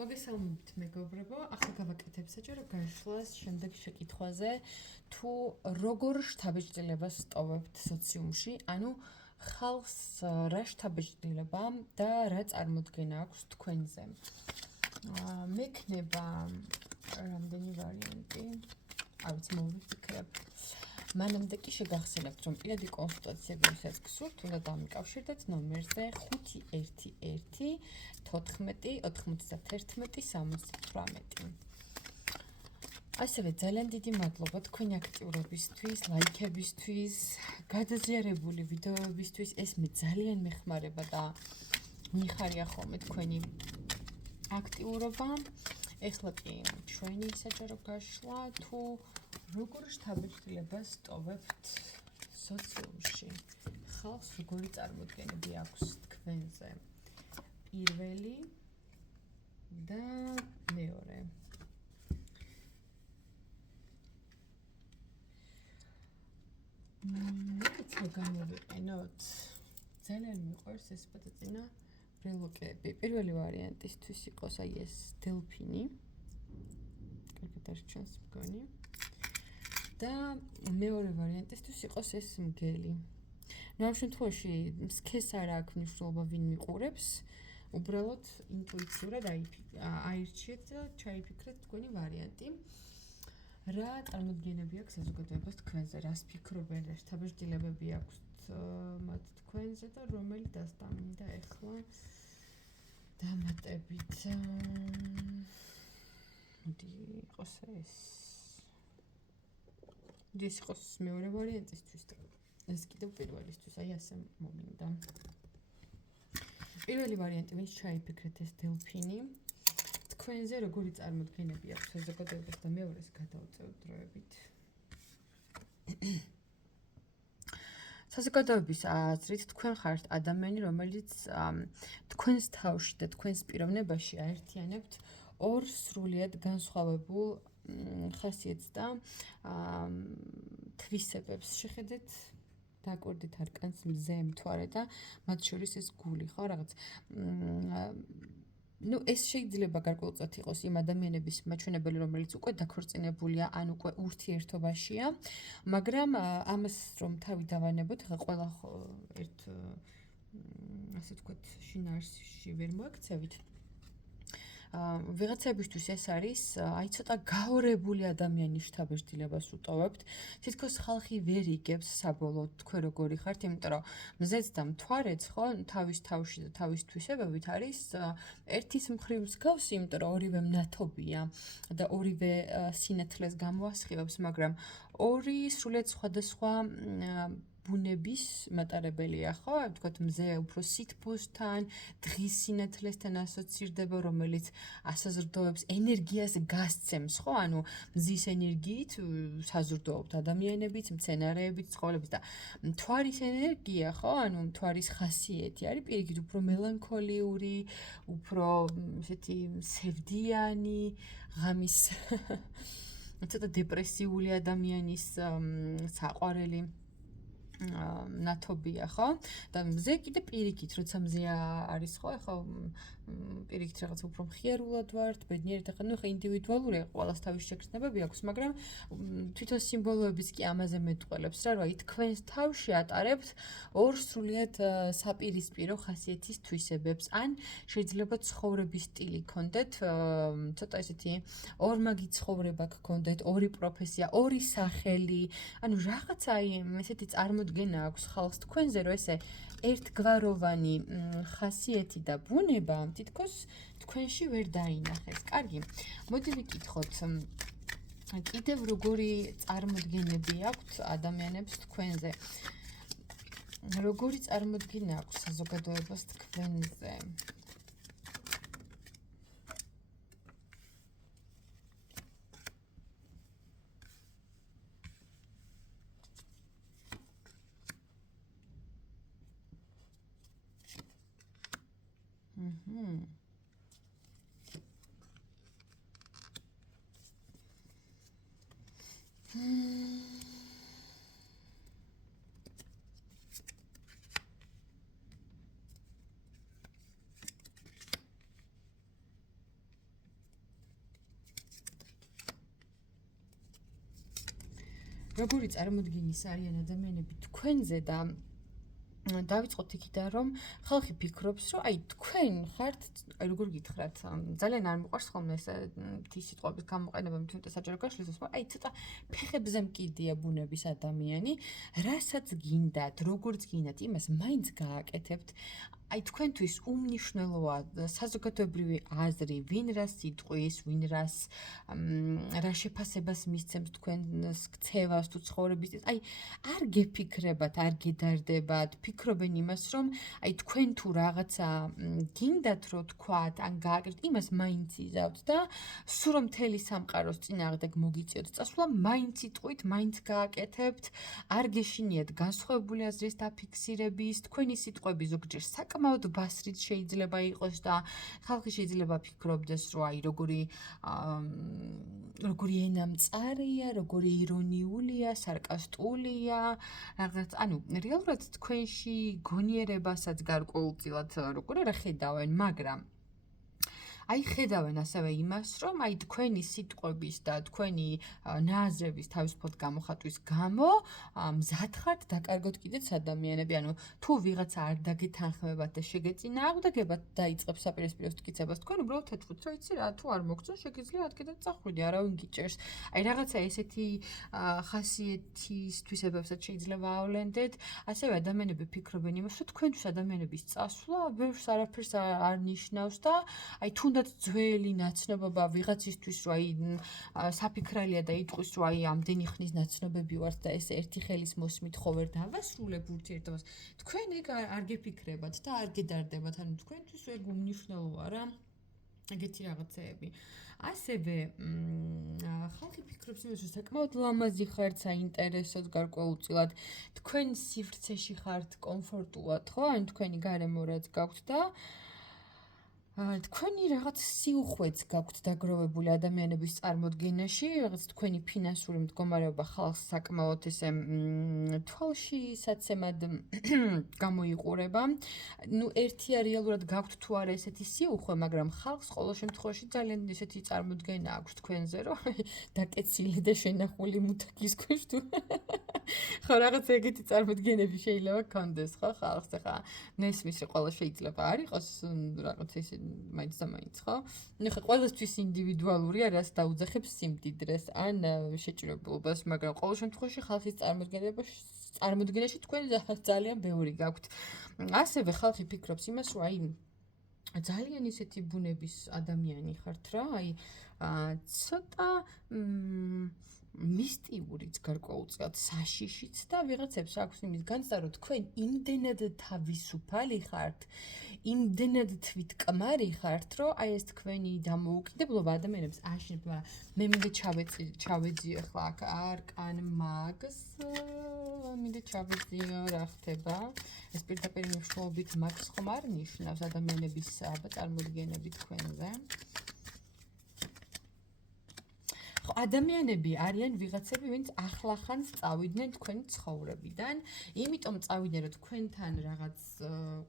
მოგესალმებით მეგობრებო, ახლა გავაკეთებ საჯარო გაშლას შემდეგ შეკითხვაზე, თუ როგორ შთაბეჭდილებას ტოვებთ სოციუმში, ანუ ხალხს რა შთაბეჭდილება და რა წარმოდგენა აქვს თქვენზე. მექნება რამდენი ვარიანტი, არ ვიცი, მოვიფიქრებ. მანამდე კი შეგახსენებთ, რომ პირადი კონსულტაციები ვისაც გსურთ, უნდა დამიკავშირდეთ ნომერზე 511 14 91 78. ასევე ძალიან დიდი მადლობა თქვენი აქტიურობისთვის, ლაიქებისთვის, გადაზიარებული ვიდეოებისთვის, ეს მე ძალიან მეხმარება და მიხარია ხოლმე თქვენი აქტიურობა. ეხლა კი ჩვენი საჯარო გაშლა, თუ როგორ შთაბეჭდილებას ტოვებთ სოციუმში, ხალხს როგორი წარმოდგენები აქვს თქვენზე, პირველი და მეორე. მეკითხვა გამოვიყენოთ, ძალიან მიყვარს ეს პატაძინა ბრელოკები. პირველი ვარიანტისთვის იყოს აი ეს დელფინი, კარგად არჩევს მგონი. და მეორე ვარიანტისთვის იყოს ეს მგელი. ნუ ამ შემთხვევაში სქეს არ აქვს მნიშვნელობა ვინ მიყურებს, უბრალოდ ინტუიციურად აირჩიეთ და ჩაიფიქრეთ თქვენი ვარიანტი. რა წარმოდგენები აქვს საზოგადოებას თქვენზე, რას ფიქრობენ, რა შთაბეჭდილებები აქვს მათ თქვენზე და რომელი დასტამინდა ეხლა დამატებით. იყოს ეს. ეს იყოს მეორე ვარიანტისთვის და ეს კიდევ პირველისთვის, აი ასე მომინდა. პირველი ვარიანტი, ვინც ჩაიფიქრეთ ეს დელფინი, თქვენზე როგორი წარმოდგენები აქვს საზოგადოებას და მეორეს გადავწევთ დროებით. საზოგადოების აზრით თქვენ ხართ ადამიანი, რომელიც თქვენს თავში და თქვენს პიროვნებაში აერთიანებთ ორ სრულიად განსხვავებულ ხასიათს და თვისებებს. შეხედეთ, დაკვირდით არკანს მზე, მთვარე და მათ შორის ეს გული, ხო, რაღაც. ნუ ეს შეიძლება გარკვეულწილად იყოს იმ ადამიანების მაჩვენებელი, რომელიც უკვე დაქორწინებულია, ან უკვე ურთიერთობაშია, მაგრამ ამას რომ თავი დავანებოთ, ხა ყველა ერთ ასე ვთქვათ, შინაარსში ვერ მოაქცევით. ვიღაცებისთვის ეს არის აი ცოტა გაორებული ადამიანის შთაბეჭდილებას უტოვებთ. თითქოს ხალხი ვერ იგებს საბოლოოდ თქვენ როგორი ხართ, იმიტომ რომ მზეც და მთვარეც, ხო, თავის თავში და თავის თვისებებით არის ერთის მხრივ მსგავსი, იმიტომ რომ ორივე მნათობია და ორივე სინათლეს გამოასხივებს, მაგრამ ორი სრულიად სხვადასხვა ბუნების მატარებელია, ხო? ვთქვათ, მზე უფრო სითბოსთან, დღის სინათლესთან ასოცირდება, რომელიც ასაზრდოებს ენერგიას გასცემს, ხო? ანუ მზის ენერგიით საზრდოობთ ადამიანებიც, მცენარეებიც, ცხოველებიც და მთვარის ენერგია, ხო? ანუ მთვარის ხასიათი არის პირიქით უფრო მელანქოლიური, უფრო ესეთი სევდიანი, ღამის ცოტა დეპრესიული ადამიანის საყვარელი ნათობია, ხო? და მზე კიდე პირიქით, როცა მზე არის, ხო, ახლა პირიქით რაღაც უფრო მხიარულად ვართ, ბედნიერად, ახლა ნუ ხა ინდივიდუალურია, ყველას თავის შეგრძნებები აქვს, მაგრამ თვითონ სიმბოლოებიც კი ამაზე მეტყველებს რა, რომ აი თქვენს თავში ატარებთ ორ სრულიად საპირისპირო ხასიათის თვისებებს, ან შეიძლება ცხოვრების სტილი გქონდეთ, ცოტა ესეთი ორმაგი ცხოვრება გქონდეთ, ორი პროფესია, ორი სახელი, ანუ რაღაცა აი ესეთი წარმოდგენა აქვს ხალხს თქვენზე, რომ ესე ერთგვაროვანი ხასიათი და ბუნება თითქოს თქვენში ვერ დაინახეს. კარგი, მოდი ვიკითხოთ, კიდევ როგორი წარმოდგენები აქვთ ადამიანებს თქვენზე? როგორი წარმოდგენა აქვს საზოგადოებას თქვენზე? როგორი წარმოდგენის არიან ადამიანები თქვენზე და დავიწყოთ იქიდან, რომ ხალხი ფიქრობს, რომ აი თქვენ ხართ, აი როგორ გითხრათ, ძალიან არ მიყვარს ხოლმე ეს თი სიტყვების გამოყენება, თუმცა საჯარო გაშლის, მაგრამ აი ცოტა ფეხებზე მკიდია ბუნების ადამიანი, რასაც გინდათ, როგორც გინდათ, იმას მაინც გააკეთებთ. აი თქვენთვის უმნიშვნელოა საზოგადოებრივი აზრი, ვინ რას იტყვის, ვინ რას რა შეფასებას მისცემს თქვენს ქცევას თუ ცხოვრების. აი არ გეფიქრებათ, არ გედარდებათ, ფიქრობენ იმას, რომ აი თქვენ თუ რაღაცა გინდათ რომ თქვათ, ან გააკეთოთ, იმას მაინც იზავთ და სულ რომ მთელი სამყაროს წინააღმდეგ მოგიწიოთ წასვლა, მაინც იტყვით, მაინც გააკეთებთ, არ გეშინიათ განსხვავებული აზრის დაფიქსირების, თქვენი სიტყვები ზოგჯერ საკმაოდ ბასრით შეიძლება იყოს და ხალხი შეიძლება ფიქრობდეს, რომ აი როგორი ენა მწარია, როგორი ირონიულია, სარკასტულია, რაღაც, ანუ რეალურად თქვენში გონიერებასაც გარკვეულწილად როგორ არა ხედავენ, მაგრამ აი ხედავენ ასევე იმას, რომ აი თქვენი სიტყვების და თქვენი ნააზრების თავისუფლად გამოხატვის გამო მზად ხართ დაკარგოთ კიდეც ადამიანები, ანუ თუ ვიღაცა არ დაგეთანხმებათ და შეგეწინააღმდეგებათ დაიწყებს საპირისპირო მტკიცებას, თქვენ უბრალოდ თეთრთ, რომ იცი რა, თუ არ მოგწონს, შეგიძლია ადგილად წახვიდე, არავინ გიჭერს. აი რაღაცა ესეთი ხასიათის თვისებებსაც შეიძლება ავლენდეთ, ასევე ადამიანები ფიქრობენ იმას, რომ თქვენთვის ადამიანების წასვლა ბევრს არაფერს არ ნიშნავს და აი თუნდაც ძველი ნაცნობობა ვიღაცისთვის რომ აი საფიქრალია და იტყვის რომ აი ამდენი ხნის ნაცნობები ვართ და ეს ერთი ხელის მოსმით ხო ვერ დავასრულებ ურთიერთობას. თქვენ ეგ არ გეფიქრებათ და არ გედარდებათ, ანუ თქვენთვის ეგ უმნიშვნელოა რა. ეგეთი რაღაცეები. ასევე ხალხი ფიქრობს იმას, რომ საკმაოდ ლამაზი ხართ, საინტერესოდ გარკვეულწილად თქვენ სივრცეში ხართ კომფორტულად, ხო? ან თქვენი გარემო რაც გაქვთ და თქვენი რაღაც სიუხვეც გაქვთ დაგროვებული ადამიანების წარმოდგენაში, რაღაც თქვენი ფინანსური მდგომარეობა ხალხს საკმაოდ ესე თვალში საცემად გამოიყურება. ნუ ერთია რეალურად გაქვთ თუ არა ესეთი სიუხვე, მაგრამ ხალხს ყოველ შემთხვევაში ძალიან ესეთი წარმოდგენა აქვს თქვენზე, რომ დაკეცილი და შენახული მუთაკის ქვეშ თუ ხო რაღაც ეგეთი წარმოდგენები შეიძლება გქონდეს, ხო ხალხს ახლა ნესმის ყველა შეიძლება არ იყოს რაღაც ეს მაინც და მაინც, ხო? ნუ ხა ყველასთვის ინდივიდუალურია, რას დაუძახებს სიმდიდრეს ან შეჭრებულობას, მაგრამ ყოველ შემთხვევაში ხალხის წარმოდგენაში თქვენ ძალიან ბევრი გაქვთ. ასევე ხალხი ფიქრობს იმას, რომ აი ძალიან ისეთი ბუნების ადამიანი ხართ რა, აი ცოტა მისტიურიც გარკვეულწილად საშიშიც და ვიღაცებს აქვს იმის განცდა, რომ თქვენ იმდენად თავისუფალი ხართ, იმდენად თვითკმარი ხართ, რომ აი ეს თქვენი დამოუკიდებლობა ადამიანებს აშინებს, მაგრამ მე მინდა ჩავეძიო ახლა აქ არკან მაგს, მინდა ჩავეძიო რა ხდება. ეს პირდაპირ მნიშვნელობით მაგს ხომ არ ნიშნავს ადამიანების წარმოდგენები თქვენზე. ადამიანები არიან ვიღაცები, ვინც ახლახანს წავიდნენ თქვენი ცხოვრებიდან, იმიტომ წავიდნენ, რომ თქვენთან რაღაც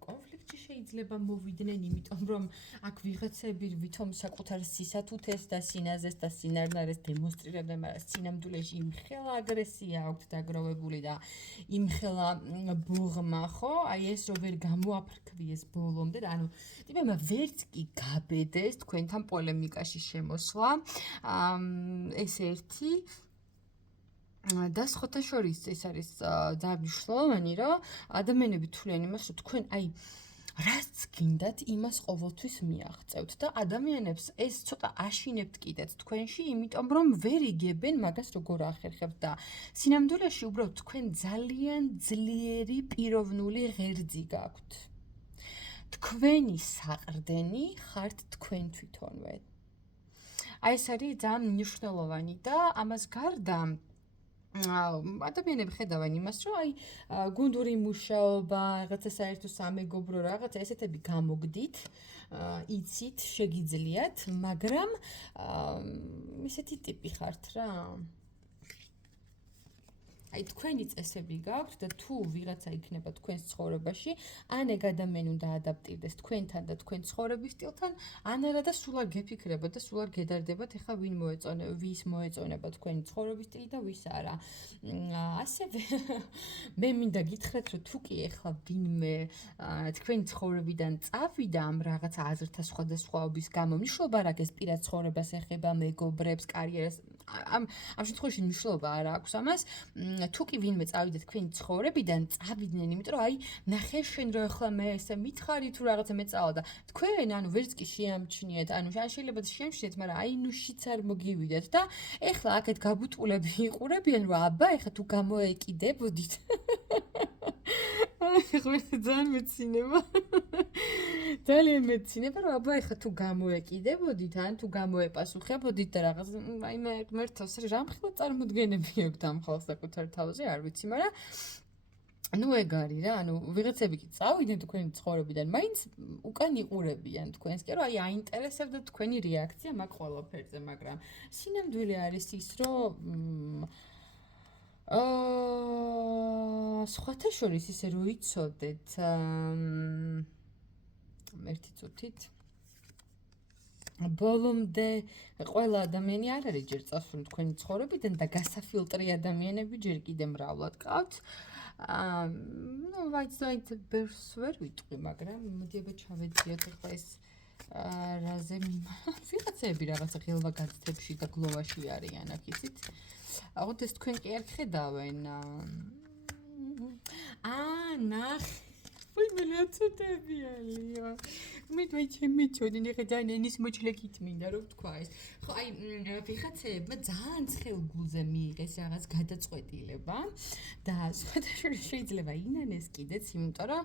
კონფლიქტში შეიძლება მოვიდნენ, იმიტომ რომ აქ ვიღაცები ვითომ საკუთარ სისათუთეს და სინაზეს და სინარნარეს დემონსტრირებდნენ, მაგრამ სინამდვილეში იმხელა აგრესია აქვთ დაგროვებული და იმხელა ბოღმა, ხო? აი ეს რო ვერ გამოაფრქვიეს ბოლომდე და ანუ ტიპებმა ვერც კი გაბედეს თქვენთან პოლემიკაში შემოსვლა. ეს ერთი და სხვათა შორის ეს არის ძალიან მნიშვნელოვანი, რომ ადამიანები თვლიან იმას, რომ თქვენ აი რაც გინდათ, იმას ყოველთვის მიაღწევთ და ადამიანებს ეს ცოტა აშინებთ კიდეც თქვენში, იმიტომ რომ ვერ იგებენ მაგას როგორ ახერხებთ და სინამდვილეში უბრალოდ თქვენ ძალიან ძლიერი პიროვნული ღერძი გაქვთ. თქვენი საყრდენი ხართ თქვენ თვითონვე. აი ეს არის ძალიან მნიშვნელოვანი და ამას გარდა ადამიანები ხედავენ იმას, რომ აი გუნდური მუშაობა, რაღაცა საერთო სამეგობრო რაღაცა ესეთები გამოგდით, იცით, შეგიძლიათ, მაგრამ ისეთი ტიპი ხართ რა. აი თქვენი წესები გაქვთ და თუ ვიღაცა იქნება თქვენს ცხოვრებაში, ან ეგ ადამიანი უნდა ადაპტირდეს თქვენთან და თქვენ ცხოვრების სტილთან, ან არა და სულ არ გეფიქრებათ და სულ არ გედარდებათ ეხა ვის მოეწონება თქვენი ცხოვრების სტილი და ვის არა. ასევე მე მინდა გითხრათ, რომ თუ კი ეხლა ვინმე თქვენი ცხოვრებიდან წავიდა ამ რაღაცა აზრთა სხვადასხვაობის გამო, მნიშვნელობა არ აქვს ეს პირად ცხოვრებას ეხება, მეგობრებს, კარიერას, ამ შემთხვევაში მნიშვნელობა არ აქვს ამას. თუ კი ვინმე წავიდა თქვენი ცხოვრებიდან, წავიდნენ, იმიტომ რომ აი ნახე შენ რო ახლა მე ესე მითხარი თუ რაღაცა მეწავალ და თქვენ ანუ ვერც კი შეამჩნიეთ, ანუ შეიძლება შეამჩნიეთ, მაგრამ აი ნუშიც არ მოგივიდეთ და ეხლა აქეთ გაბუტყულები იყურებიან, რომ აბა ეხლა თუ გამოეკიდებოდით. აი ხმეთი ძალიან მეცინება. ძალიან მეცინება, რომ აბა ეხლა თუ გამოეკიდებოდით, ან თუ გამოეპასუხებოდით და რაღაც აი მე ღმერთავს რამხელა წარმოდგენები აქვს ამ ხალხს საკუთარ თავზე, არ ვიცი, მაგრამ ну ეგ არის რა, ანუ ვიღაცები კი წავიდნენ თქვენი ცხოვრებიდან, მაინც უკან იყურებიან თქვენს, კი რომ აი აინტერესებდა თქვენი რეაქცია მაგ ყველაფერზე, მაგრამ სინამდვილე არის ის, რომ სხვათა შორის ისე რო იცოდეთ, ერთი წუთით ბოლომდე ყველა ადამიანი არ არის ჯერ წასული თქვენი ცხოვრებიდან და გასაფილტრი ადამიანები ჯერ კიდე მრავლად ყავთ. ну, ვაიცდაით ბერს ვერ ვიტყვი, მაგრამ მოდი აბა ჩავეძიოთ ახლა ეს რაზე ვიღაცები რაღაცა ღელვაგაზრდებში და გლოვაში არიან აქ იცით. აღუდგეს თქვენ კი არ ხედავენ. ნახე მე რაცოდებიალიო. მე ჩემი ჩოდინი ხე ძალიან ენის მოჩლეკით მინდა რომ თქვა ეს. ხო აი ვიღაცებმა ძალიან ცხელ გულზე მიიღეს რაღაც გადაწყვეტილება და სხვადასხვა შეიძლება ინანეს კიდეც, იმიტომ რომ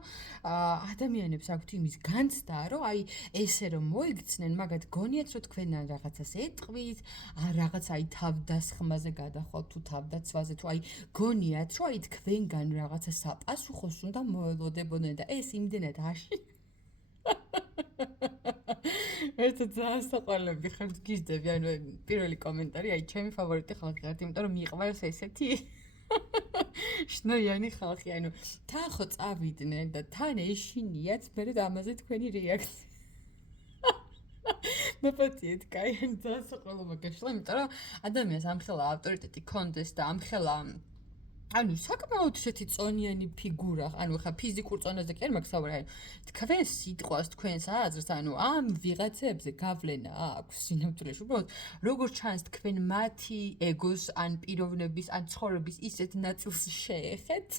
ადამიანებს აქვთ იმის განცდა, რომ აი ესე რომ მოიქცნენ, მაგათ გონიათ რომ თქვენ რაღაცას ეტყვით, რაღაცა აი თავდასხმაზე გადახვალთ თუ თავდაცვაზე თუ აი გონიათ რომ აი თქვენგან რაღაცა საპასუხოს უნდა მოელოდებოდნენ და ეს იმდენად ერთად ძალიან საყვარლები ხართ გიზდები, ანუ პირველი კომენტარი, აი ჩემი ფავორიტი ხალხი ხართ, იმიტომ რომ მიყვარს ესეთი შნოიანი ხალხი, ანუ თან ხო წავიდნენ და თან ეშინიათ, მერე ამაზე თქვენი რეაქცია. მოპატიეთ, კაი, ძალიან საყვარლობა გაშლა, იმიტომ რომ ადამიანს ამხელა ავტორიტეტი კონდეს და ამხელა ანუ საკმაოდ ისეთი წონიანი ფიგურა, ანუ ხა ფიზიკურ წონაზე კი არ მაქვს საუბარი, თქვენ სიტყვას, თქვენს აზრს, ანუ ამ ვიღაცებზე გავლენა აქვს სინამდვილეში, უბრალოდ როგორ ჩანს თქვენ მათი ეგოს ან პიროვნების ან ცხოვრების ისეთ ნაწილს შეეხეთ.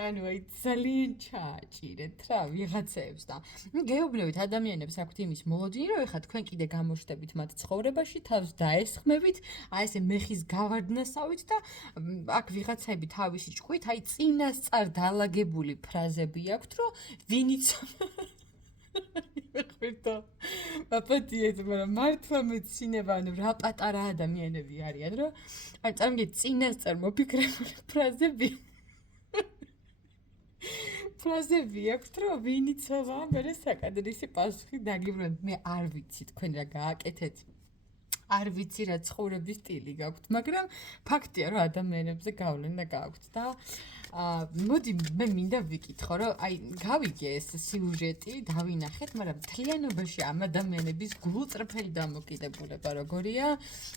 ანუ აი ძალიან ჩააჭირეთ რა ვიღაცებს და გეუბნებით ადამიანებს აქვთ იმის მოლოდინი, რომ ეხლა თქვენ კიდე გამოჩნდებით მათ ცხოვრებაში, თავს დაესხმებით, აი ესე მეხის გავარდნასავით და აქ ვიღაცები თავისი ჭკვით, აი წინასწარ დაალაგებული ფრაზები აქვთ, რომ ვინიც ხერტო მაპატიეთ, მაგრამ მართლა მეცინება, ანუ რა პატარა ადამიანები არიან, რომ აი წარმოგიდგენთ წინასწარ მოფიქრებული ფრაზები აქვთ, რომ ვინიცოვა, მერე საკადრისი პასუხი დაგიბრუნებთ. მე არ ვიცი თქვენ რა გააკეთეთ. არ ვიცი რა ცხოვრების სტილი გაქვთ, მაგრამ ფაქტია, რომ ადამიანებზე გავლენა გაქვთ და მოდი მე მინდა ვიკითხო, რომ აი გავიგე ეს სიუჟეტი, დავინახეთ, მაგრამ მთლიანობაში ამ ადამიანების გულწრფელი დამოკიდებულება როგორია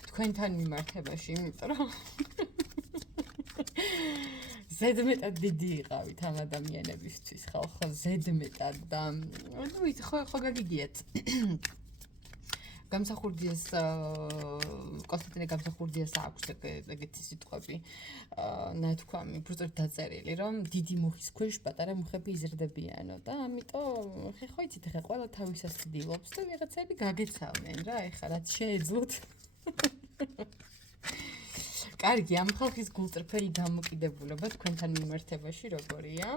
თქვენთან მიმართებაში, იმიტომ რომ ზედმეტად დიდი იყავით ამ ადამიანებისთვის, ხო, ზედმეტად და ну იცი ხო გაგიგიათ. გამსახურდიას კონსტანტინე გამსახურდიას აქვს ეგეთი სიტყვები, ნათქვამი, უბრალოდ დაწერილი, რომ დიდი მუხის ქვეშ პატარა მუხები იზრდებიანო და ამიტომ ხო იცით, ხე ყველა თავისას ცდილობს და ვიღაცები გაგეცავნენ რა, ეხლა რაც შეეძლოთ. კარგი, ამ ხალხის გულწრფელი დამოკიდებულება თქვენთან მიმართებაში როგორია?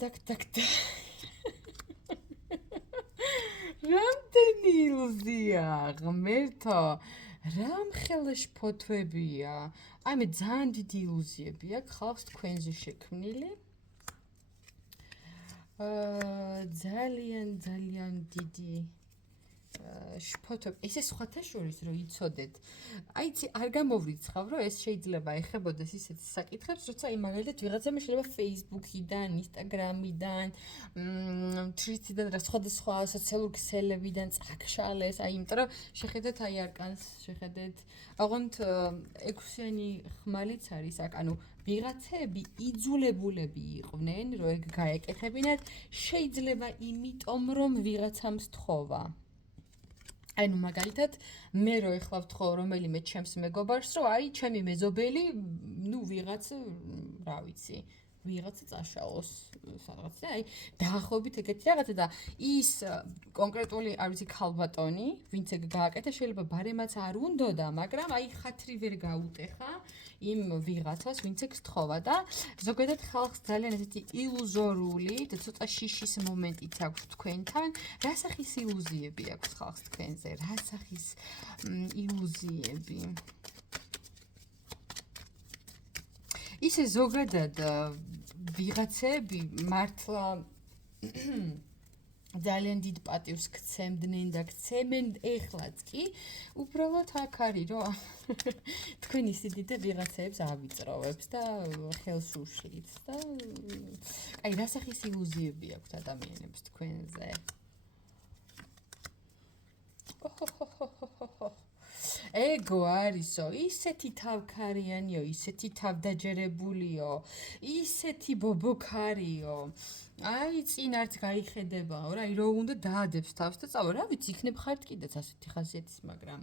დაკ რამდენი ილუზია, ღმერთო, რამხელა ფოთვებია. აი მე ძალიან დიდი ილუზიები აქვს ხალხს თქვენზე შექმნილი. ძალიან დიდი შფოთო ესე სხვათა შორის რომ იცოდეთ აი იცი არ გამოვრიცხავ რომ ეს შეიძლება ეხებოდეს ისეთ საკითხებს როცა აი მაგალითად ვიღაცამ შეიძლება Facebook-იდან, Instagram-იდან, Twitter-იდან და სხვადასხვა სოციალური ქსელებიდან წაქშალეს აი იმიტომ რომ შეხედეთ აი არკანს შეხედეთ აღონთ 6-იანი ხმალიც არის აქ ანუ ვიღაცები იძულებულები იყვნენ რომ ეგ გაეკეთებინათ შეიძლება იმიტომ რომ ვიღაცამ სთხოვა ანუ მაგალითად მე რო ეხლა ვთხოვ რომელიმე ჩემს მეგობარს რომ აი ჩემი მეზობელი ნუ ვიღაც რა ვიცი ვიღაცა წაშალოს სადღაც და აი დაახლოებით ეგეთი რაღაცა და ის კონკრეტული არ ვიცი ქალბატონი ვინც ეგ გააკეთა შეიძლება ბარემაც არ უნდოდა მაგრამ აი ხათრი ვერ გაუტეხა იმ ვიღაცას ვინც ეგ სთხოვა და ზოგადად ხალხს ძალიან ესეთი ილუზორული და ცოტა შიშის მომენტიც აქვს თქვენთან რა სახის ილუზიები აქვს ხალხს თქვენზე რა სახის ილუზიები ისე ზოგადად ვიღაცები მართლა ძალიან დიდ პატივს გცემდნენ და გცემენ ეხლაც კი უბრალოდ აქ არის რომ თქვენი სიდიდე ვიღაცებს ავიწროვებს და ხელს უშლით და აი რა სახის ილუზიები აქვთ ადამიანებს თქვენზე ეგო არისო, ისეთი თავქარიანიო, ისეთი თავდაჯერებულიო, ისეთი ბობოქარიო. აი წინ არც გაიხედებაო რა, აი რო უნდა დაადებს თავს და წავა, რა ვიცი, იქნებ ხართ კიდეც ასეთი ხასიათის, მაგრამ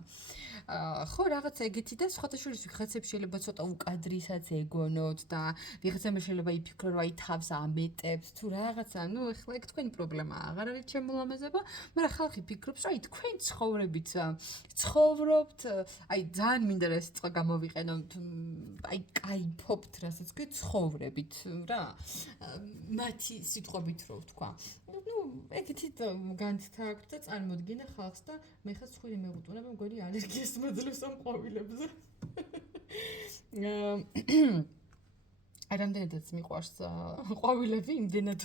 ხო რაღაცა ეგეთი და სხვათა შორის ვიღაცებს შეიძლება ცოტა უკადრისაც ეგონოთ და ვიღაცამ შეიძლება იფიქრო რომ აი თავს ამეტებს თუ რაღაცა, ნუ ეხლა ეგ თქვენი პრობლემაა, აღარ არის ჩემო ლამაზებო, მაგრამ ხალხი ფიქრობს რომ აი თქვენ ცხოვრებით ცხოვრობთ, აი ძალიან მინდა რა სიტყვა გამოვიყენო, აი кайფობთ რასაც გცხოვრებით რა. მათი სიტყვებით რო ვთქვა. ნუ ეგეთი განცდა აქვს და წარმოდგინა ხალხს და მე ხა ცხვირი მეღუტუნება მგონი ალერგიას მაძლევს ამ ყვავილებზე. რამდენადაც მიყვარს ყვავილები, იმდენად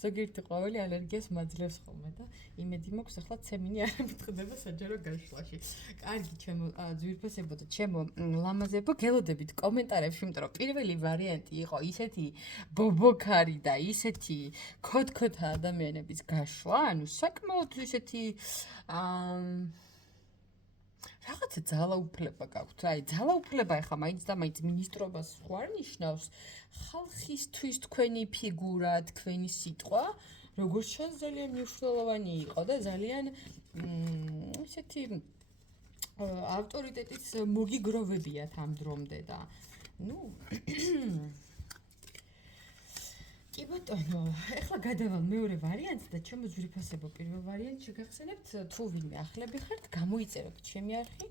ზოგიერთი ყვავილი ალერგიას მაძლევს ხოლმე და იმედი მაქვს ახლა ცემინი არ მიტყდება საჯარო გაშლაში. კარგი, ჩემო ძვირფასებო და ჩემო ლამაზებო, გელოდებით კომენტარებში, იმიტომ რომ პირველი ვარიანტი იყო ისეთი ბობოქარი და ისეთი ქოთქოთა ადამიანების გაშლა, ანუ საკმაოდ ისეთი რაღაცა ძალაუფლება გაქვთ. აი, ძალაუფლება ახლა მაინც და მაინც მინისტრობას ხო არ ნიშნავს ხალხისთვის თქვენი ფიგურა, თქვენი სიტყვა, როგორც ჩანს ძალიან მნიშვნელოვანი იყო და ძალიან ესეთი ავტორიტეტის მოგიგროვებიათ ამ დრომდე და ნუ კი ბატონო, ეხლა გადავალ მეორე ვარიანტს და ჩემო ძვირფასებო პირველ ვარიანტს შეგახსენებთ თუ ვინმე ახლები ხართ, გამოიწეროთ ჩემი არხი,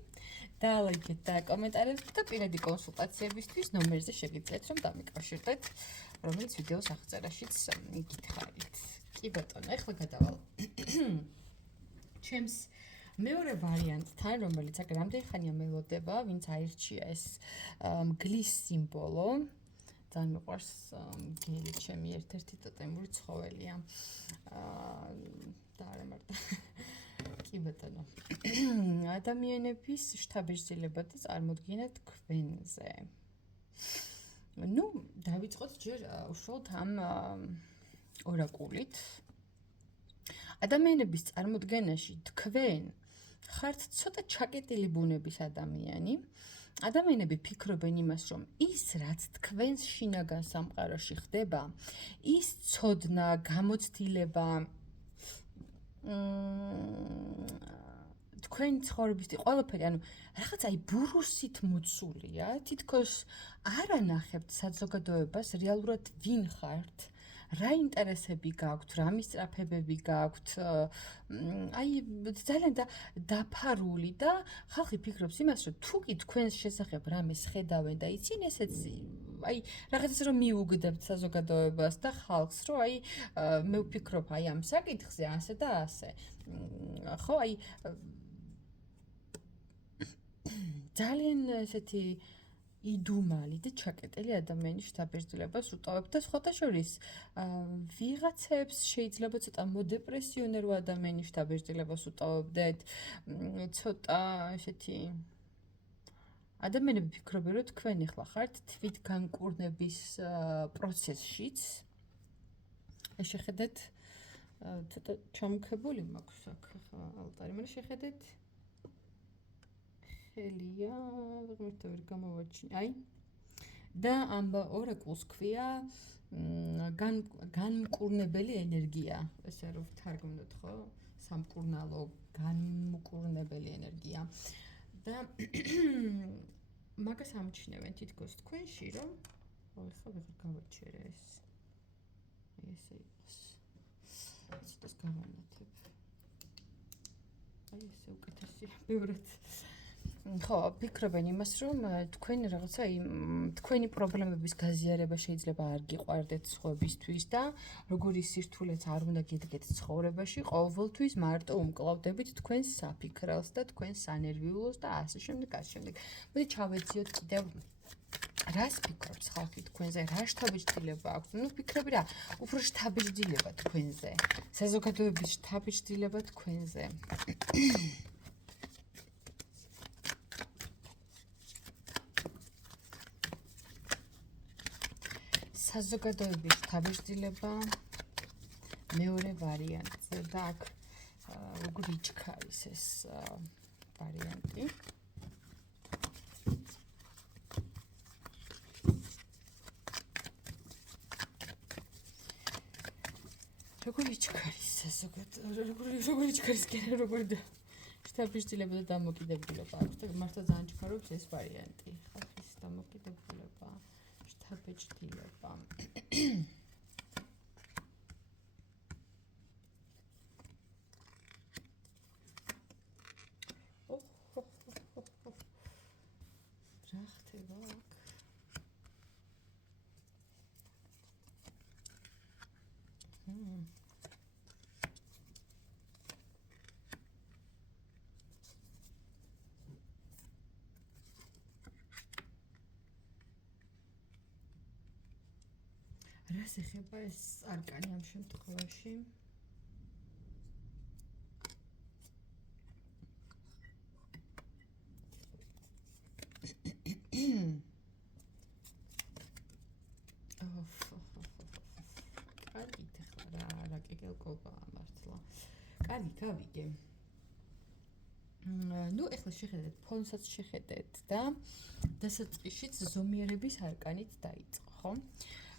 დალაიქეთ და კომენტარებით და პირადი კონსულტაციებისთვის ნომერზე შეგიძლიათ რომ დამიკავშირდეთ, რომელიც ვიდეოს აღწერაშიც გითხარით. კი ბატონო, ეხლა გადავალ ჩემს მეორე ვარიანტთან, რომელიც აქ რამდენი ხანია მელოდება, ვინც აირჩია ეს მგლის სიმბოლო. ძალიან მიყვარს გელი ჩემი ერთ-ერთი ტოტემური ცხოველია. და არა მარტო. კი ბატონო. ადამიანების შთაბეჭდილება და წარმოდგენა თქვენზე. ნუ დავიწყოთ ჯერ უშუალოდ ამ ორაკულით. ადამიანების წარმოდგენაში თქვენ ხართ ცოტა ჩაკეტილი ბუნების ადამიანი. ადამიანები ფიქრობენ იმას, რომ ის რაც თქვენს შინაგან სამყაროში ხდება, ის ცოდნა, გამოცდილება, თქვენი ცხოვრების ყველაფერი, ანუ რაღაც აი ბურუსით მოცულია, თითქოს არ ანახებთ საზოგადოებას, რეალურად ვინ ხართ, რა ინტერესები გაქვთ, რა მისწრაფებები გაქვთ, აი ძალიან დაფარული და ხალხი ფიქრობს იმას, რომ თუ კი თქვენს შესახებ რამეს ხედავენ და იციან ესეც აი რაღაცას რომ მიუგდებთ საზოგადოებას და ხალხს, რომ აი მე ვფიქრობ აი ამ საკითხზე ასე და ასე. ხო, აი ძალიან ესეთი იდუმალი და ჩაკეტილი ადამიანის შთაბეჭდილებას უტოვებთ და სხვათა შორის ვიღაცებს შეიძლება ცოტა მოდეპრესიონერ ადამიანის შთაბეჭდილებას უტოვებდეთ, ცოტა ესეთი ადამიანები ფიქრობენ, რომ თქვენ ახლა ხართ თვითგანკურნების პროცესშიც. ეს შეხედეთ ცოტა ჩამქებული მაქვს აქ ხა ალტარი, მაგრამ შეხედეთ ხელია, ვიღმერთ ვერ გამოვაჩინე. აი და ამ ორაკულს ქვია განმკურნებელი ენერგია. ესე რომ ვთარგმნოთ, ხო? სამკურნალო განმკურნებელი ენერგია. და მაგას ამჩნევენ თითქოს თქვენში, რომ ხო ვიღარ გავაჩერე ეს. ესე იყოს. ცოტას გავანათებ. აი ესე უკეთესია, ბევრად. ხო, ფიქრობენ იმას, რომ თქვენ რაღაცა თქვენი პრობლემების გაზიარება შეიძლება არ გიყვარდეთ სხვებისთვის და როგორი სირთულეც არ უნდა გიდგეთ ცხოვრებაში, ყოველთვის მარტო უმკლავდებით თქვენს საფიქრელს და თქვენს სანერვიულოს და ასე შემდეგ, ასე შემდეგ. მოდი ჩავეციოთ კიდევ რას ფიქრობს ხალხი თქვენზე, რა შთაბეჭდილება აქვს? ნუ ფიქრები რა, უფრო შთაბეჭდილება თქვენზე. საზოგადოების შთაბეჭდილება თქვენზე. საზოგადოების შთაბეჭდილება მეორე ვარიანტზე და აქ როგორ იჩქარის ეს ვარიანტი. როგორ იჩქარის როგორ იჩქარის როგორ შთაბეჭდილება და დამოკიდებულება აქვს და მართლა ძალიან ჩქარობს ეს ვარიანტი. ხალხის დამოკიდებულება, შთაბეჭდილება. რა ხდება აქ? რას ეხება ეს არკანი ამ შემთხვევაში? კარგი, ახლა რა კეკელკობა მართლა. კარგი, გავიგე. ნუ ახლა შეხედეთ, ფონსაც შეხედეთ და დასაწყისშიც ზომიერების არკანით დაიწყო, ხო?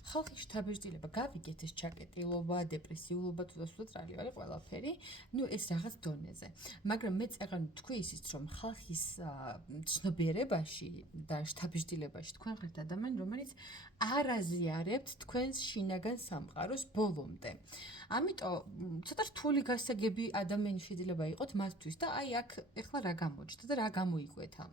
ხალხის შთაბეჭდილება, გავიგეთ ეს ჩაკეტილობა, დეპრესიულობა თუ დასულეთ რალივალი ყველაფერი, ნუ ეს რაღაც დონეზე. მაგრამ მე წეღან თქვი ისიც, რომ ხალხის ცნობიერებაში და შთაბეჭდილებაში თქვენ ხართ ადამიანი, რომელიც არ აზიარებთ თქვენს შინაგან სამყაროს ბოლომდე. ამიტომ ცოტა რთული გასაგები ადამიანი შეიძლება იყოთ მათთვის და აი აქ ეხლა რა გამოჩნდა და რა გამოიკვეთა.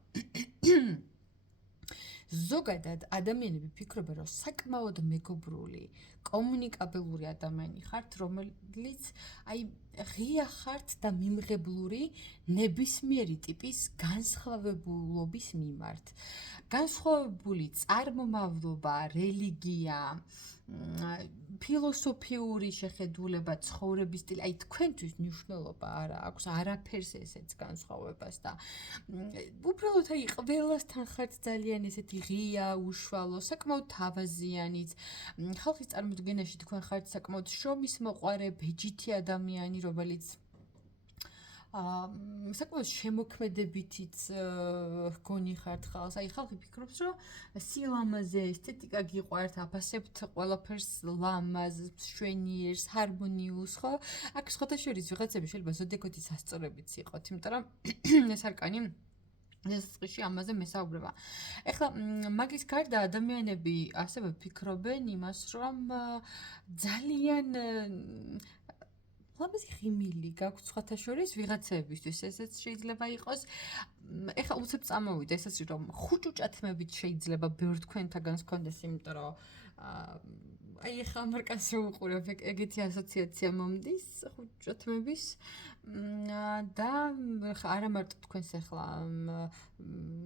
ზოგადად ადამიანები ფიქრობენ, რომ საკმაოდ მეგობრული, კომუნიკაბელური ადამიანი ხართ, რომელიც აი ღია ხართ და მიმღებლური ნებისმიერი ტიპის განსხვავებულობის მიმართ. განსხვავებული წარმომავლობა, რელიგია, ფილოსოფიური შეხედულება, ცხოვრების სტილი, აი თქვენთვის მნიშვნელობა არა აქვს არაფერს ესეც განსხვავებას და უბრალოდ აი ყველასთან ხართ ძალიან ესეთი ღია, უშუალო, საკმაოდ თავაზიანიც. ხალხის წარმოდგენაში თქვენ ხართ საკმაოდ შრომის მოყვარე, ბეჯითი ადამიანი, რომელიც საკმაოდ შემოქმედებითიც გონი ხართ ხალხს. აი ხალხი ფიქრობს, რომ სილამაზე, ესთეტიკა გიყვართ, აფასებთ ყველაფერს ლამაზს, მშვენიერს, ჰარმონიულს, ხო? აქ სხვათა შორის ვიღაცები შეიძლება ზოდიაქოთის ასწორებიც იყოთ, იმიტომ რომ ეს არკანი დასაწყისში ამაზე მესაუბრება. ეხლა მაგის გარდა ადამიანები ასევე ფიქრობენ იმას, რომ ძალიან ლამაზი ღიმილი გაქვთ სხვათა შორის ვიღაცებისთვის, ესეც შეიძლება იყოს. ეხლა უცებ წამოვიდა ესეც რომ ხუჭუჭათმებით შეიძლება ბევრ თქვენთაგანს გქონდეს, იმიტომ რომ აი ახლა ამარკას რო უყურებ, ეგეთი ასოციაცია მომდის ხუჭოთმების და არა მარტო თქვენს ახლა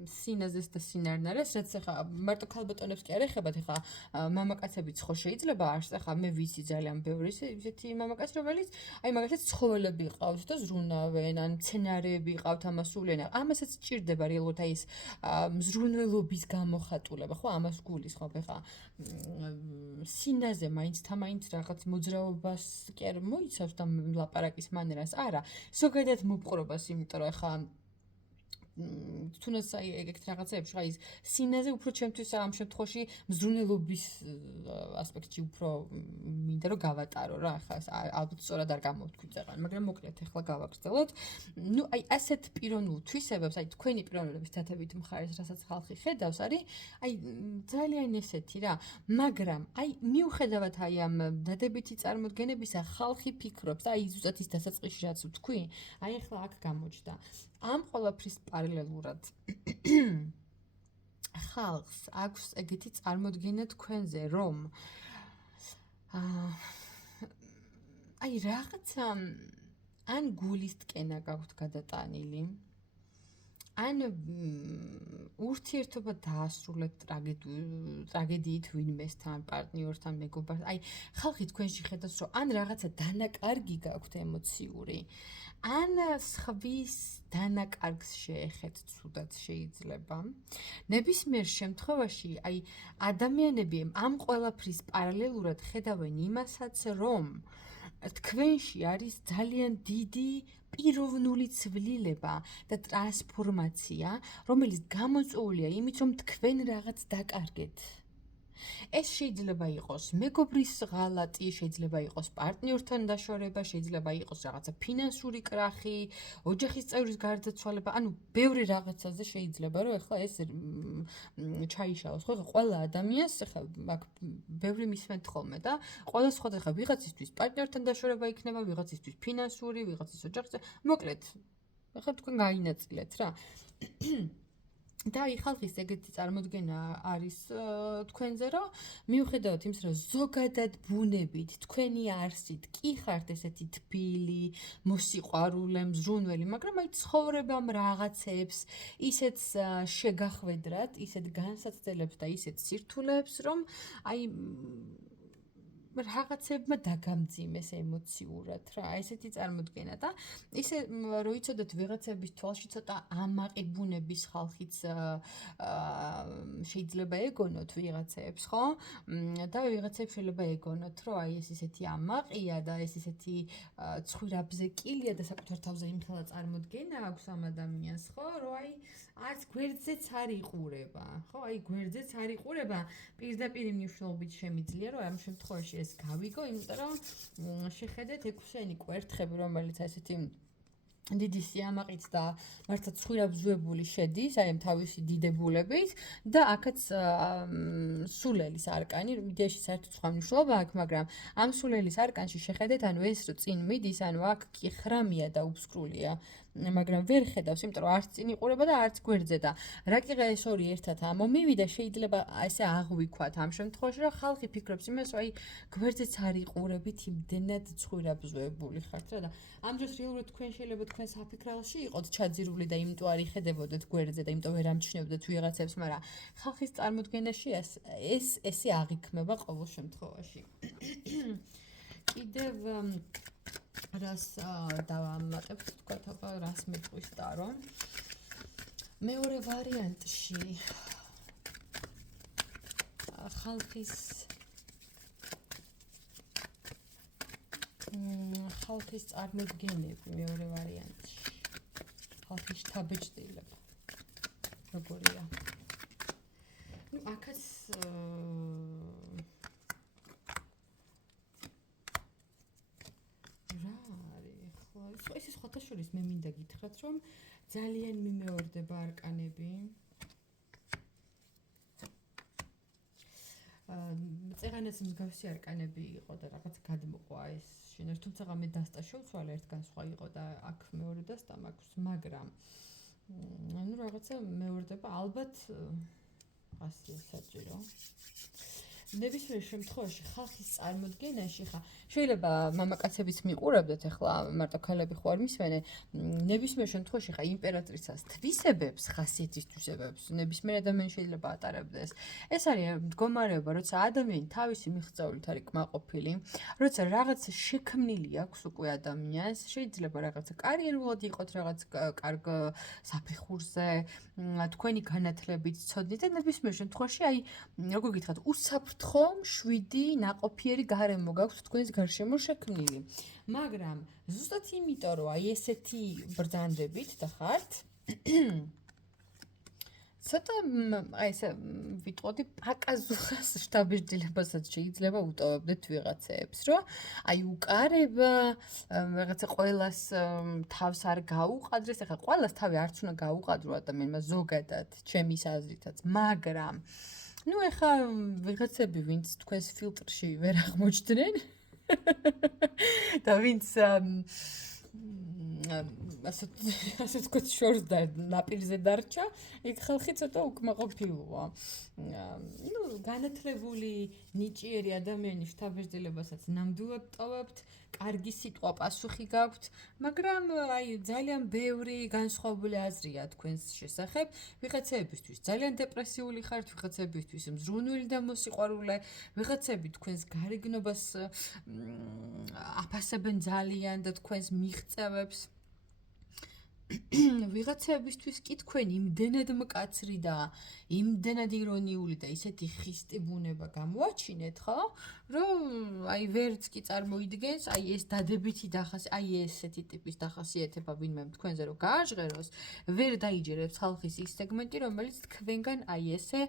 სინაზეს და სინარნარეს, რაც ახლა მარტო ქალბატონებს კი არ ეხებათ, ახლა მამაკაცებიც ხო შეიძლება არს, ახლა მე ვიცი ძალიან ბევრი ისეთი მამაკაც, რომელიც აი მაგალითად ცხოველები ყავს და ზრუნავენ, ან მცენარეები ყავთ ამას სულენ. ამასაც სჭირდება რეალურად აი ეს მზრუნველობის გამოხატულება, ხო, ამას გულისხმობ ახლა სინაზე მაინც თამაინც რაღაც მოძრაობას კი არ მოიცავს და ლაპარაკის მანერას არა ზოგადად მოპყრობას იმიტომ რომ ახლა თუნდაც აი ეგეთ რაღაცეებში ხა ის სინაზე უფრო ჩემთვის ამ შემთხვევაში მზრუნველობის ასპექტში უფრო მინდა რომ გავატარო რა ახლა ალბათ სწორად არ გამოვთქვი წეღან მაგრამ მოკლედ ახლა გავაგრძელოთ ნუ აი ასეთ პიროვნულ თვისებებს აი თქვენი პიროვნულების დათებით მხარეს რასაც ხალხი ხედავს არის აი ძალიან ესეთი რა მაგრამ აი მიუხედავად აი ამ დადებითი წარმოდგენებისა ხალხი ფიქრობს და აი ზუსტად ის დასაწყისში რაც ვთქვი აი ახლა აქ გამოჩნდა ამ ყველაფრის პარალელურად ხალხს აქვს ეგეთი წარმოდგენა თქვენზე რომ აი რაღაცა ან გულისტკენა გაქვთ გადატანილი ან ურთიერთობა დაასრულეთ ტრაგედიით ვინმესთან პარტნიორთან მეგობართან აი ხალხი თქვენში ხედავს რომ ან რაღაცა დანაკარგი გაქვთ ემოციური ან სხვის დანაკარგს შეეხეთ ცუდად შეიძლება ნებისმიერ შემთხვევაში აი ადამიანები ამ ყველაფრის პარალელურად ხედავენ იმასაც რომ თქვენში არის ძალიან დიდი პიროვნული ცვლილება და ტრანსფორმაცია, რომელიც გამოწვეულია იმით, რომ თქვენ რაღაც დაკარგეთ. ეს შეიძლება იყოს მეგობრის ღალატი, შეიძლება იყოს პარტნიორთან დაშორება, შეიძლება იყოს რაღაცა ფინანსური კრახი, ოჯახის წევრის გარდაცვალება, ანუ ბევრი რაღაცაზე შეიძლება რომ ეხლა ეს ჩაიშალოს, ხო? ყველა ადამიანს ეხლა აქ ბევრი მისმენთ ხოლმე და ყველა სხვადასხვა ვიღაცისთვის პარტნიორთან დაშორება იქნება, ვიღაცისთვის ფინანსური, ვიღაცის ოჯახის, მოკლედ ეხლა თქვენ გაინაწილეთ რა. და აი ხალხის ეგეთი წარმოდგენა არის თქვენზე რომ მიუხედავად იმისა რომ ზოგადად ბუნებით თქვენი არსით კი ხართ ესეთი თბილი, მოსიყვარულე, მზრუნველი, მაგრამ აი ცხოვრებამ რაღაცებს ისეთ შეგახვედრათ, ისეთ განსაცდელებს და ისეთ სირთულეებს რომ აი რაღაცებმა დაგამძიმეს ემოციურად რა ესეთი წარმოდგენა და ისე რო იცოდეთ ვიღაცების თვალში ცოტა ამაყი ბუნების ხალხიც შეიძლება ეგონოთ ვიღაცებს ხო და ვიღაცებს შეიძლება ეგონოთ რომ აი ეს ისეთი ამაყია და ეს ისეთი ცხვირაბზეკილია და საკუთარ თავზე იმხელა წარმოდგენა აქვს ამ ადამიანს ხო რომ აი არც გვერდზეც არ იყურება ხო აი გვერდზეც არ იყურება პირდაპირ მნიშვნელობით შემიძლია რომ ამ შემთხვევაში ეს გავიგო, იმიტომ რომ შეხედეთ 6-ენი კვერთხები, რომელიც ესეთი დიდი სიამაყით და მართლა ცხვირაბზუებული შედის, აი ამ თავისი დიდებულებით და აქაც სულელის არკანი, იდეაში საერთოდ სხვა მნიშვნელობა აქვს, მაგრამ ამ სულელის არკანში შეხედეთ, ანუ ეს რო წინ მიდის, ანუ აქ კი ხრამია და უბსკრულია. მაგრამ ვერ ხედავს, იმიტომ რომ არც წინ იყურება და არც გვერდზე და რა კი ეს ორი ერთად ამომივიდა, შეიძლება ესე აღვიქვათ ამ შემთხვევაში, რომ ხალხი ფიქრობს იმას, რომ აი გვერდზეც არ იყურებით, იმდენად ცხვირაბზუებული ხართ რა და ამ დროს რეალურად თქვენ შეიძლება თქვენ საფიქრალში იყოთ ჩაძირული და იმიტომ არ იხედებოდეთ გვერდზე და იმიტომ ვერ ამჩნევდეთ ვიღაცებს, მაგრამ ხალხის წარმოდგენაში ესე აღიქმება ყოველ შემთხვევაში. კიდევ რას დავამატებთ თქვათ აბა რას მეტყვის ტარო მეორე ვარიანტში ხალხის წარმოდგენები მეორე ვარიანტში ხალხის შთაბეჭდილება როგორია ну აქაც ეს სხვათა შორის მე მინდა გითხრათ რომ ძალიან მიმეორდება არკანები წეღანაც მსგავსი არკანები იყო და რაღაც გადმოყვა ეს შინერ თუმცა მე დასტა შევცვალე ერთგან სხვა იყო და აქ მეორე დასტა მაქვს მაგრამ ანუ რაღაცა მეორდება ალბათ ასე საჭირო ნებისმიერ შემთხვევაში ხალხის წარმოდგენაში ხა შეიძლება მამაკაცებიც მიყურებდეთ ახლა მარტო ქალები ხო არ მისმენენ ნებისმიერ შემთხვევაში ხა იმპერატრიცას თვისებებს ხასიათის თვისებებს ნებისმიერ ადამიანს შეიძლება ატარებდეს ეს არის მდგომარეობა როცა ადამიანი თავისი მიღწევლით არის კმაყოფილი როცა რაღაც შექმნილი აქვს უკვე ადამიანს შეიძლება რაღაცა კარიერულად იყოთ რაღაც კარგ საფეხურზე თქვენი განათლებით ცოდნით და ნებისმიერ შემთხვევაში აი როგორ გითხრათ უსაფრთხო მშვიდი ნაყოფიერი გარემო გაქვთ თქვენს გარშემო შექმნილი მაგრამ ზუსტად იმიტომ რომ აი ესეთი ბრძანდებით და ხართ ცოტა აი ესე ვიტყოდი პაკაზუხას შთაბეჭდილებასაც შეიძლება უტოვებდეთ ვიღაცეებს რომ აი უკარება რაღაცა ყოველას თავს არ გაუყადრეს ახლა ყოველას თავი არც უნდა გაუყადრო ადამიანმა ზოგადად ჩემის აზრითაც მაგრამ ну ეხა ვიღაცები ვინც თქვენს ფილტრში ვერ აღმოჩნდნენ და ვინც ასე თქვით შორს და ნაპირზე დარჩა იქ ხალხი ცოტა უკმაყოფილოა ну განათლებული ნიჭიერი ადამიანის შთაბეჭდილებასაც ნამდვილად ტოვებთ კარგი სიტყვა პასუხი გაქვთ მაგრამ აი ძალიან ბევრი განსხვავებული აზრია თქვენს შესახებ ვიღაცებისთვის ძალიან დეპრესიული ხართ ვიღაცებისთვის მზრუნველი და მოსიყვარულე ვიღაცები თქვენს გარეგნობას აფასებენ ძალიან და თქვენს მიღწევებს ვიღაცებისთვის კი თქვენ იმდენად მკაცრი და იმდენად ირონიული და ისეთი ხისტი ბუნება გამოაჩინეთ, ხო? რომ აი ვერც კი წარმოიდგენს, აი ეს დადებითი აი ესეთი ტიპის დახასიათება ვინმე თქვენზე რომ გააჟღეროს, ვერ დაიჯერებს ხალხის ის სეგმენტი, რომელიც თქვენგან აი ესე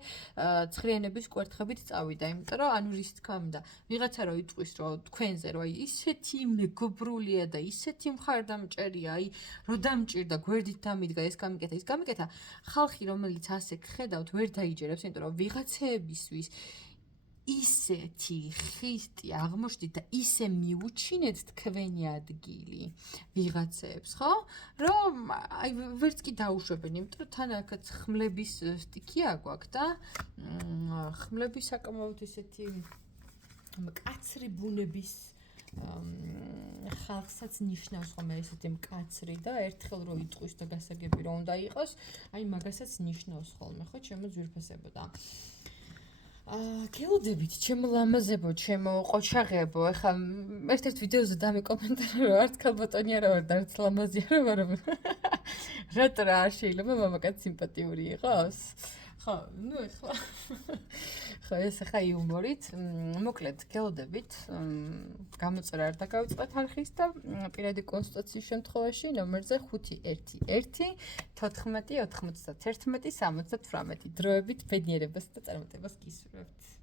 ცხრიანების კვერთხებით წავიდა, იმიტომ რომ ანუ რის თქმა უნდა, ვიღაცა რომ იტყვის რომ თქვენზე რომ აი ისეთი მეგობრულია და ისეთი მხარდამჭერია, აი რომ დამჭირდა გვერდით დამიდგა ეს გამიკეთა, ხალხი რომელიც ასე გხედავთ ვერ დაიჯერებს, იმიტომ რომ ვიღაცეებისთვის ისეთი ხისტი აღმოჩნდით და ისე მიუჩინეთ თქვენი ადგილი ვიღაცეებს, ხო? რომ აი ვერც კი დაუშვებენ, იმიტომ რომ თან აქაც ხმლების სტიქია გვაქვს და ხმლები საკმაოდ ისეთი მკაცრი ბუნების ხალხსაც ნიშნავს ხომ ესეთი მკაცრი და ერთხელ რო იტყვის და გასაგები რო უნდა იყოს, აი მაგასაც ნიშნავს ხოლმე, ხო, ჩემო ძვირფასებო და გელოდებით, ჩემო ლამაზებო, ჩემო ყოჩაღებო, ეხლა ერთ-ერთ ვიდეოზე დამიკომენტარა რომ არც ქალბატონი არა ვარ და არც ლამაზი არა ვარ, რატო რა შეიძლება მამაკაც სიმპათიური იყოს? ხო, ну ეხლა ხო ეს ხა იუმორით, მოკლედ გელოდებით, გამოწერა არ დაგავიწყეთ არხის და პირადი კონსულტაციის შემთხვევაში ნომერზე 511 14 91 78 დროებით ბედნიერებას და წარმატებას გისურვებთ.